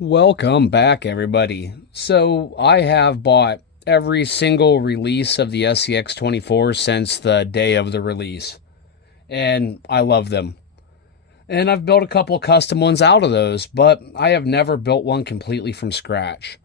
Welcome back, everybody. So I have bought every single release of the Scx24 since the day of the release, and I love them. And I've built a couple custom ones out of those, but I have never built one completely from scratch.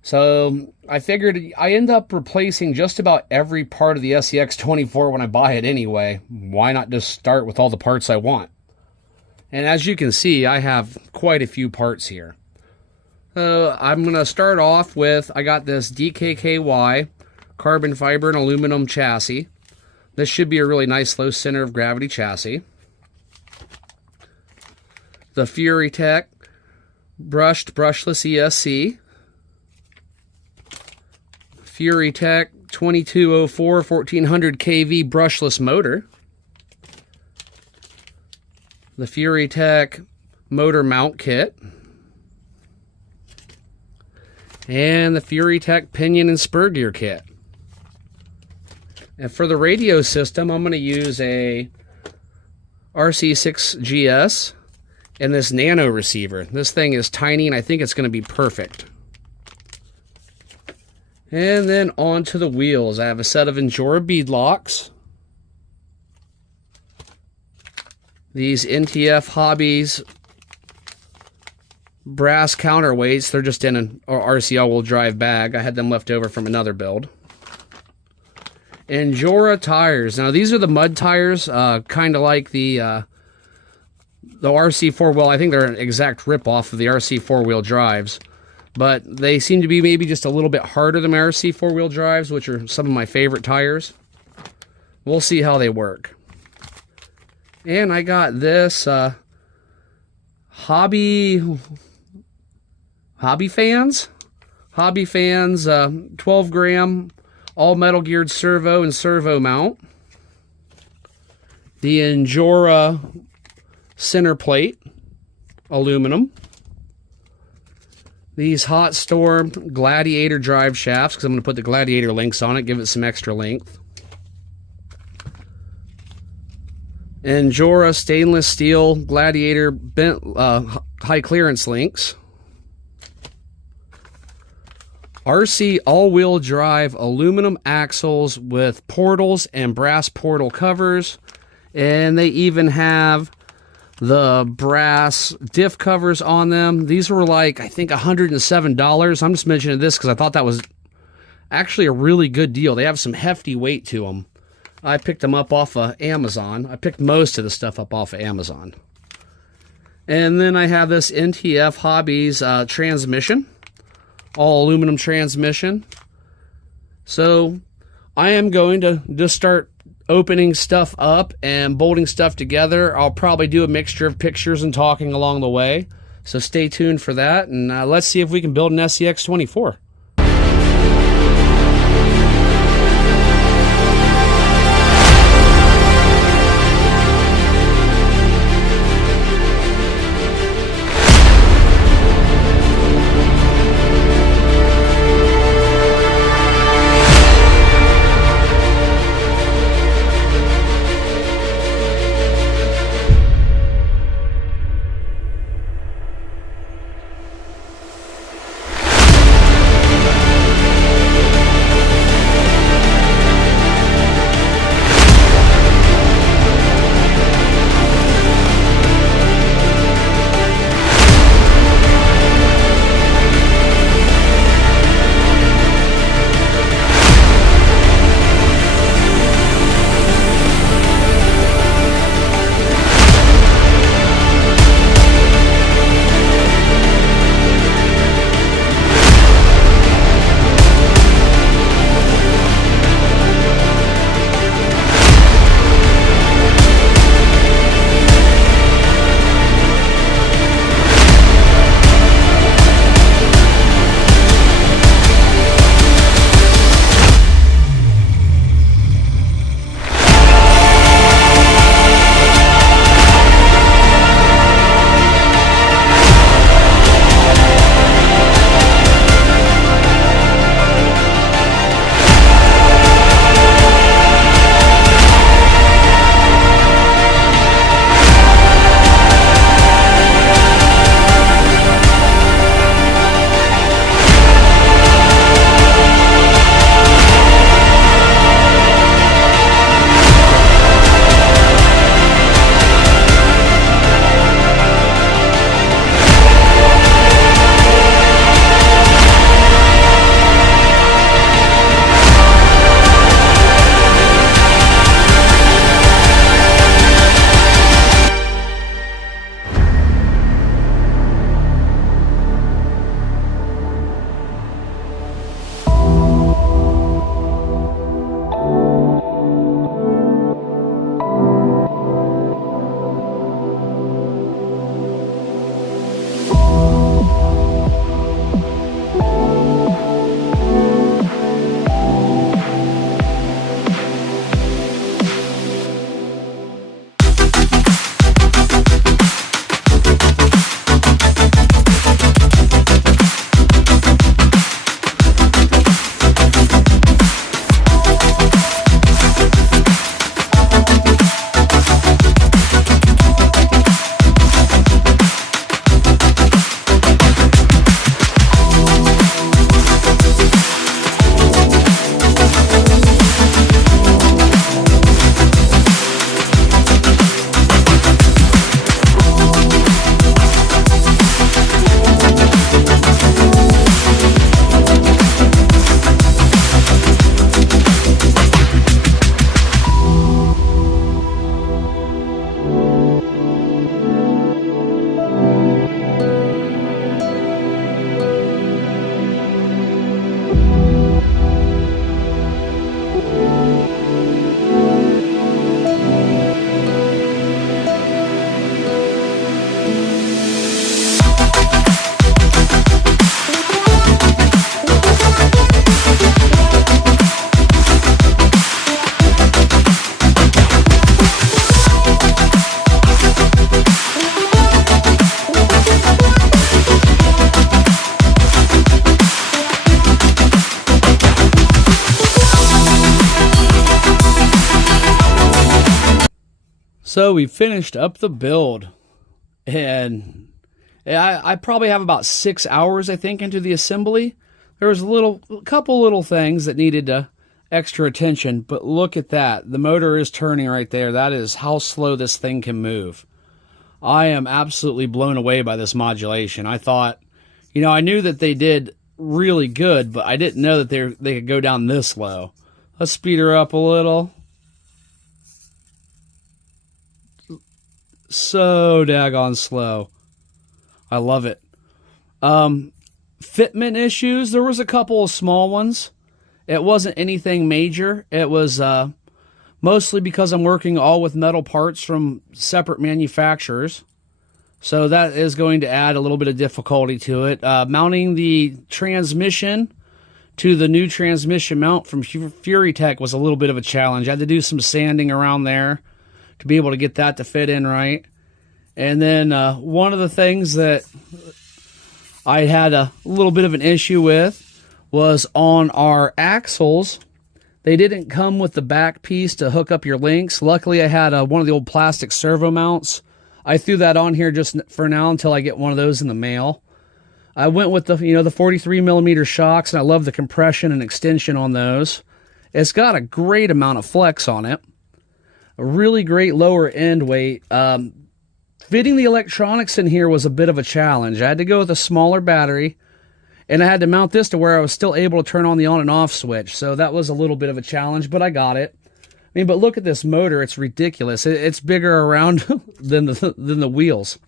So I figured I end up replacing just about every part of the Scx24 when I buy it anyway. Why not just start with all the parts I want? And as you can see, I have quite a few parts here. I'm going to start off with, I got this DKKY carbon fiber and aluminum chassis. This should be a really nice low center of gravity chassis. The FuryTech brushless ESC. FuryTech 2204 1400 kV brushless motor. The FuryTech motor mount kit. And the FuryTech pinion and spur gear kit. And for the radio system, I'm going to use a RC6GS and this nano receiver. This thing is tiny and I think it's going to be perfect. And then on to the wheels. I have a set of Injora bead locks. These NTF Hobbies brass counterweights. They're just in an RC all-wheel drive bag. I had them left over from another build. Injora tires. Now these are the mud tires, kind of like the RC four-wheel. I think they're an exact rip-off of the RC four-wheel drives, but they seem to be maybe just a little bit harder than my RC four-wheel drives, which are some of my favorite tires. We'll see how they work. And I got this Hobby Fans 12 gram all metal geared servo and servo mount. The Injora center plate, aluminum. These Hot Storm Gladiator drive shafts, because I'm going to put the Gladiator links on it, give it some extra length. Injora stainless steel Gladiator bent high clearance links. RC all-wheel drive aluminum axles with portals and brass portal covers. And they even have the brass diff covers on them. These were like, I think, $107. I'm just mentioning this because I thought that was actually a really good deal. They have some hefty weight to them. I picked them up off of Amazon. I picked most of the stuff up off of Amazon. And then I have this NTF Hobbies transmission. All aluminum transmission. So I am going to just start opening stuff up and bolting stuff together. I'll probably do a mixture of pictures and talking along the way. So stay tuned for that. And let's see if we can build an Scx24. So we finished up the build, and I probably have about 6 hours, I think, into the assembly. There was a couple little things that needed extra attention, but look at that. The motor is turning right there. That is how slow this thing can move. I am absolutely blown away by this modulation. I thought, you know, I knew that they did really good, but I didn't know that they could go down this low. Let's speed her up a little. So daggone slow. I love it. Fitment issues, there was a couple of small ones. It wasn't anything major. It was mostly because I'm working all with metal parts from separate manufacturers. So that is going to add a little bit of difficulty to it. Mounting the transmission to the new transmission mount from Fury Tech was a little bit of a challenge. I had to do some sanding around there to be able to get that to fit in right. And then one of the things that I had a little bit of an issue with was on our axles. They didn't come with the back piece to hook up your links. Luckily, I had one of the old plastic servo mounts. I threw that on here just for now until I get one of those in the mail. I went with the 43 millimeter shocks, and I love the compression and extension on those. It's got a great amount of flex on it. A really great lower end weight. Fitting the electronics in here was a bit of a challenge. I had to go with a smaller battery, and I had to mount this to where I was still able to turn on the on and off switch. So that was a little bit of a challenge, but I got it. I mean, but look at this motor. It's ridiculous. It's bigger around than the wheels.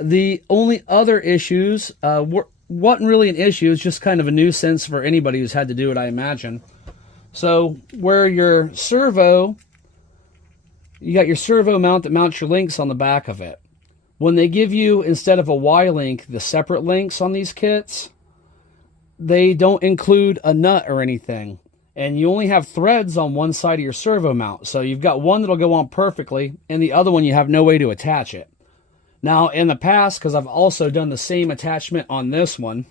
The only other issues wasn't really an issue. It's just kind of a nuisance for anybody who's had to do it, I imagine. So where your servo... You got your servo mount that mounts your links on the back of it. When they give you, instead of a Y-link, the separate links on these kits, they don't include a nut or anything. And you only have threads on one side of your servo mount. So you've got one that'll go on perfectly, and the other one you have no way to attach it. Now, in the past, because I've also done the same attachment on this one,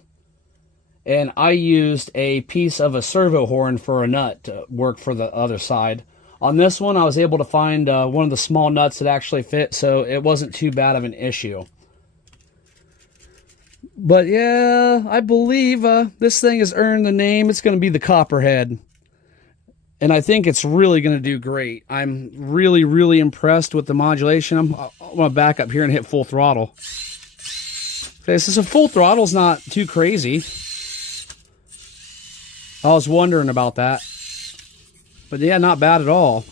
and I used a piece of a servo horn for a nut to work for the other side. On this one, I was able to find one of the small nuts that actually fit, so it wasn't too bad of an issue. But yeah, I believe this thing has earned the name. It's going to be the Copperhead. And I think it's really going to do great. I'm really, really impressed with the modulation. I'm going to back up here and hit full throttle. Okay, so full throttle's not too crazy. I was wondering about that. But yeah, not bad at all.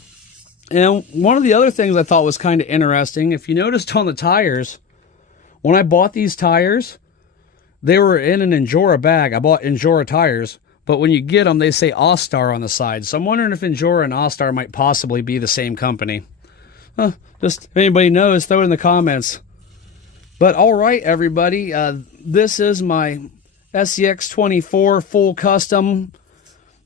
And one of the other things I thought was kind of interesting, if you noticed on the tires, when I bought these tires, they were in an Endura bag. I bought Endura tires, but when you get them, they say All-Star on the side. So I'm wondering if Endura and All-Star might possibly be the same company. Just if anybody knows, throw it in the comments. But all right, everybody, this is my Scx24 full custom,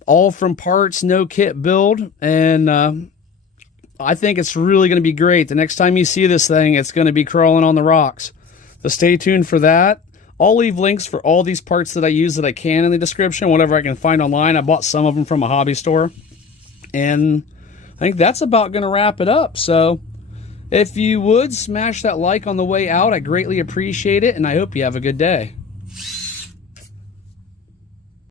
all from parts, no kit build, and I think it's really going to be great. The next time you see this thing, it's going to be crawling on the rocks. So stay tuned for that. I'll leave links for all these parts that I use that I can in the description, whatever I can find online. I bought some of them from a hobby store, and I think that's about going to wrap it up. So if you would, smash that like on the way out. I greatly appreciate it, and I hope you have a good day.